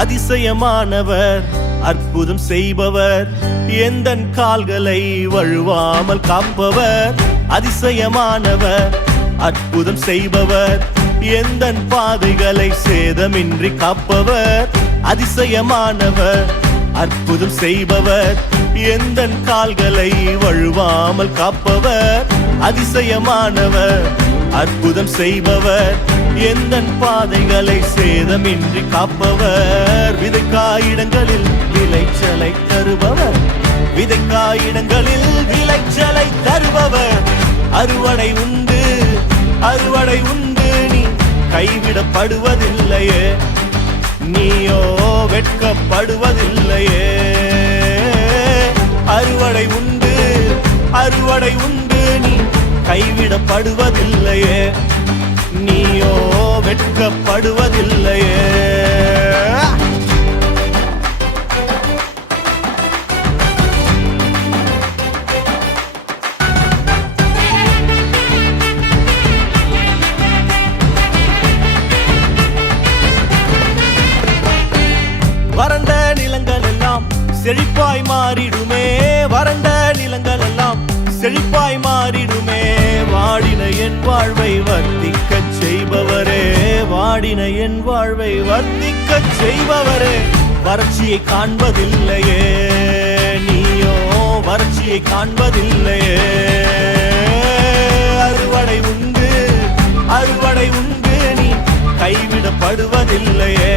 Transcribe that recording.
அதிசயமானவர் அற்புதம் செய்பவர் எந்தன் கால்களை வழுவாமல் காப்பவர் அதிசயமானவர் அற்புதம் செய்பவர் எந்தன் பாதைகளை சேதமின்றி காப்பவர் அதிசயமானவர் அற்புதம் செய்பவர் எந்தன் கால்களை வழுவாமல் காப்பவர் அதிசயமானவர் அற்புதம் செய்பவர் எந்தன் பாதைகளை சேதமின்றி காப்பவர் விதைக்காயிடங்களில் விளைச்சலை தருபவர் விதைக்காயிடங்களில் விளைச்சலை தருபவர் அறுவடை உண்டு அறுவடை உண்டு நீ கைவிடப்படுவதில்லையே நீயோ வெட்கப்படுவதில்லையே அறுவடை உண்டு அறுவடை உண்டு நீ கைவிடப்படுவதில்லையே நீயோ வெட்கப்படுவதில்லையே வறண்ட நிலங்கள் எல்லாம் செழிப்பாய் மாறிடுமே வறண்ட நிலங்கள் எல்லாம் செழிப்பாய் மாறிடுமே வாடின என் வாழ்வை வர்த்திக்கச் செய்பவரே வாடின என் வாழ்வை வர்த்திக்கச் செய்பவரே வறட்சியை காண்பதில்லையே நீயோ வறட்சியை காண்பதில்லையே அறுவடை உண்டு அறுவடை உண்டு நீ கைவிடப்படுவதில்லையே